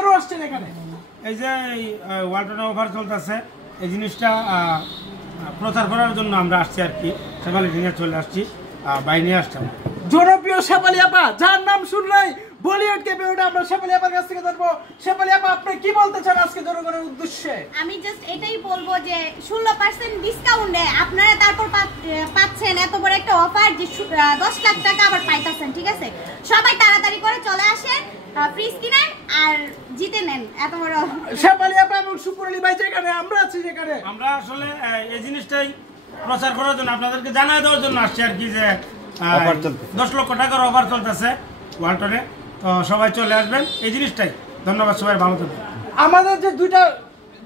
কেন আসছেন এখানে? এই যে ওয়ালটনে অফার চলতেছে, এই জিনিসটা প্রচার করার জন্য আমরা আসছি আর কি। শেফালি নিয়ে চলে আসছি, বাইরে আসতাম। জনপ্রিয় শেফালি আপা, যার নাম শুনলেই বলিউড কেঁপে ওঠে, আমরা শেফালি আপার কাছ থেকে জানবো। শেফালি আপা, আপনি কি বলতে চান আজকে জনগণের উদ্দেশ্যে? আমি জাস্ট এটাই বলবো যে 16% ডিসকাউন্টে আপনারা তারপর পাচ্ছেন এত বড় একটা অফার যে 10 লাখ টাকা আবার পাইতেছেন। ঠিক আছে, সবাই তাড়াতাড়ি করে চলে আসেন, ফ্রিজ কিনেন আর জিতে নেন এত বড়। শেফালি আপা এবং শুকুর আলী ভাই যেখানে, আমরা আছি যেখানে, আমরা আসলে এই জিনিসটাই প্রচার করার জন্য, আপনাদেরকে জানাই দেওয়ার জন্য আসছি আর কি, যে 10 লক্ষ টাকার অফার চলতেছে ওয়ালটনে। তো সবাই চলে আসবেন, এই জিনিসটাই। ধন্যবাদ, সবাই ভালো থাকবেন। আমাদের যে দুইটা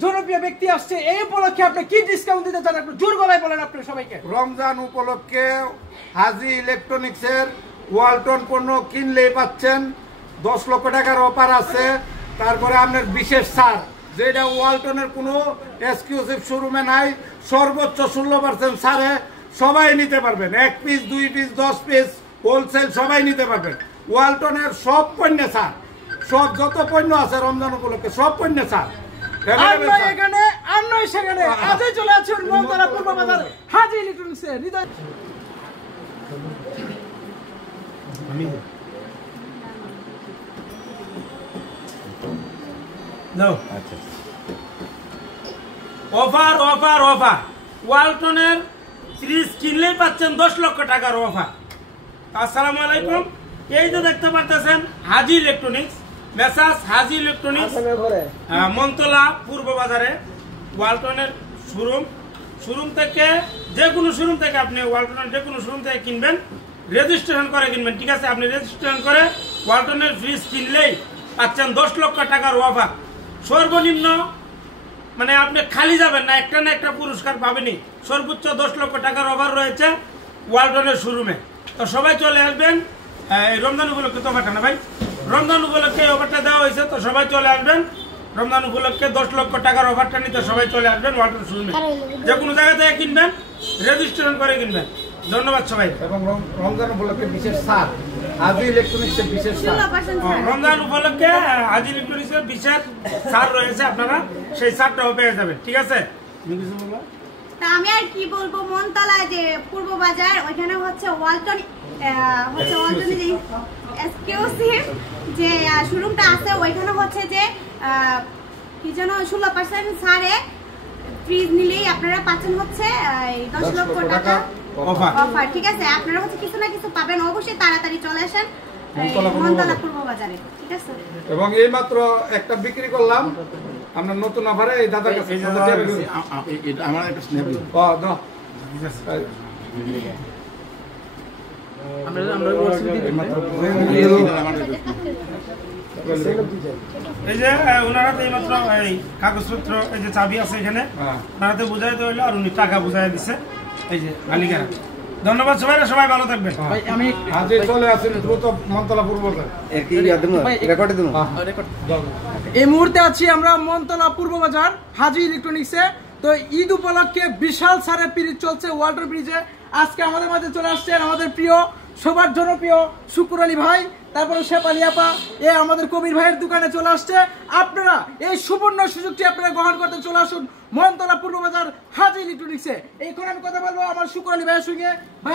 জনপ্রিয় ব্যক্তি আসছে, এই উপলক্ষে আপনি কি ডিসকাউন্ট দিতে চান? আপনি জোর গলায় বলেন আপনি সবাইকে। রমজান উপলক্ষে হাজি ইলেকট্রনিক্সের ওয়ালটন পণ্য কিনলেই পাচ্ছেন 10 লক্ষ টাকার অফার আছে। তারপরে আপনার বিশেষ ছাড়, যেটা ওয়ালটনের কোনো এক্সক্লুসিভ শোরুমে নাই। সর্বোচ্চ 16% ছাড়ে সবাই নিতে পারবেন। 1 পিস, 2 পিস, 10 পিস, হোলসেল সবাই নিতে পারবেন। ওয়ালটনের সব পণ্য ছাড়, সব যত পণ্য আছে রমজান উপলক্ষে সব পণ্য ছাড়। এখানে আর নয় সেখানে, আজই চলে আসুন মমতারা পূর্ব বাজার হাজি ইলেকট্রনিক্সে। অফার অফার অফার, ওয়ালটনের ফ্রিজ কিনলেই পাচ্ছেন 10 লক্ষ টাকার অফার। আসসালামু আলাইকুম। এই যে দেখতে পাচ্ছেন হাজি ইলেকট্রনিক্স, মেসাস হাজি ইলেকট্রনিক্স, মনতলা পূর্ব বাজারে ওয়ালটনের শোরুম থেকে, যে কোনো শোরুম থেকে আপনি ওয়ালটনের যে কোনো শোরুম থেকে কিনবেন, রেজিস্ট্রেশন করে কিনবেন। ঠিক আছে, আপনি রেজিস্ট্রেশন করে ওয়ালটনের ফ্রিজ কিনলেই পাচ্ছেন 10 লক্ষ টাকার অফার। সর্বনিম্ন মানে আপনি খালি যাবেন না, একটা না একটা পুরস্কার পাবেনই। সর্বোচ্চ 10 লক্ষ টাকার অফার রয়েছে ওয়ালটনের শোরুমে। তো সবাই চলে আসবেন। এই রমজান উপলক্ষে তো অফারটা না ভাই, রমজান উপলক্ষে অফারটা দেওয়া হয়েছে। তো সবাই চলে আসবেন রমজান উপলক্ষে 10 লক্ষ টাকার অফারটা নিতে। সবাই চলে আসবেন ওয়ালটন শোরুমে, যে কোনো জায়গা থেকে কিনবেন, রেজিস্ট্রেশন করে কিনবেন। ধন্যবাদ সবাই। এবং রমজান উপলক্ষে বিশেষ ছাড়, হাজি ইলেকট্রনিক্সের বিশেষ ছাড়। রমজান উপলক্ষে হাজি ইলেকট্রনিক্সের বিশেষ ছাড় রয়েছে, আপনারা সেই ছাড়টাও পেয়ে যাবেন। ঠিক আছে, তা আমি আর কি বলবো, মনতলায় যে পূর্ব বাজার, ওইখানে হচ্ছে ওয়ালটন ওয়ালটনের যে এক্সক্লুসিভ যে শোরুমটা আছে, ওইখানে হচ্ছে যে কি যেন 16% ছাড়ে ফ্রিজ নিলেই আপনারা পাচ্ছেন হচ্ছে 10 লক্ষ টাকা অফার। ঠিক আছে, আপনারা হচ্ছে কিছু না কিছু পাবেন। অবশ্যই তাড়াতাড়ি চলে আসেন মনতলা পূর্ব বাজারে। ঠিক আছে, এবং এই মাত্র একটা বিক্রি করলাম আমরা নতুন অফারে। এই দাদার কাছে আমার একটা স্ন্যাপ দিন। ও দাও, ঠিক আছে। এই যে ওনারা তো এইমাত্র এই কাগজপত্র, এই যে চাবি আছে এখানে, ওনারা তো বুঝাইতে হইলো, আর উনি টাকা বুঝাই দিচ্ছে। এই যে মালিকারা, ধন্যবাদ সবাই, সবাই ভালো থাকবেন। আমি আজকে চলে আসেন দ্রুত মনতলা পূর্ব বাজার। এই মুহূর্তে আছি আমরা মনতলা পূর্ব বাজার হাজি ইলেকট্রনিক্সে। তো ঈদ উপলক্ষে বিশাল ছাড়ের পিরিচ চলছে ওয়ালটন ব্রিজে। আজকে আমাদের মাঝে চলে আসছেন আমাদের প্রিয়, সবার জনপ্রিয় শুকুর আলী ভাই, তারপরে শেফালি আপা, আমাদের কবির ভাইয়ের দোকানে চলে আসছে। আপনারা এই সুবর্ণ সুযোগটি আপনারা গ্রহণ করতে চলে আসুন মনতলা পূর্ব বাজার হাজি ইলেকট্রনিক্সে। এখন আমি কথা বলবো আমার শুকুর আলী ভাইয়ের সঙ্গে। ভাই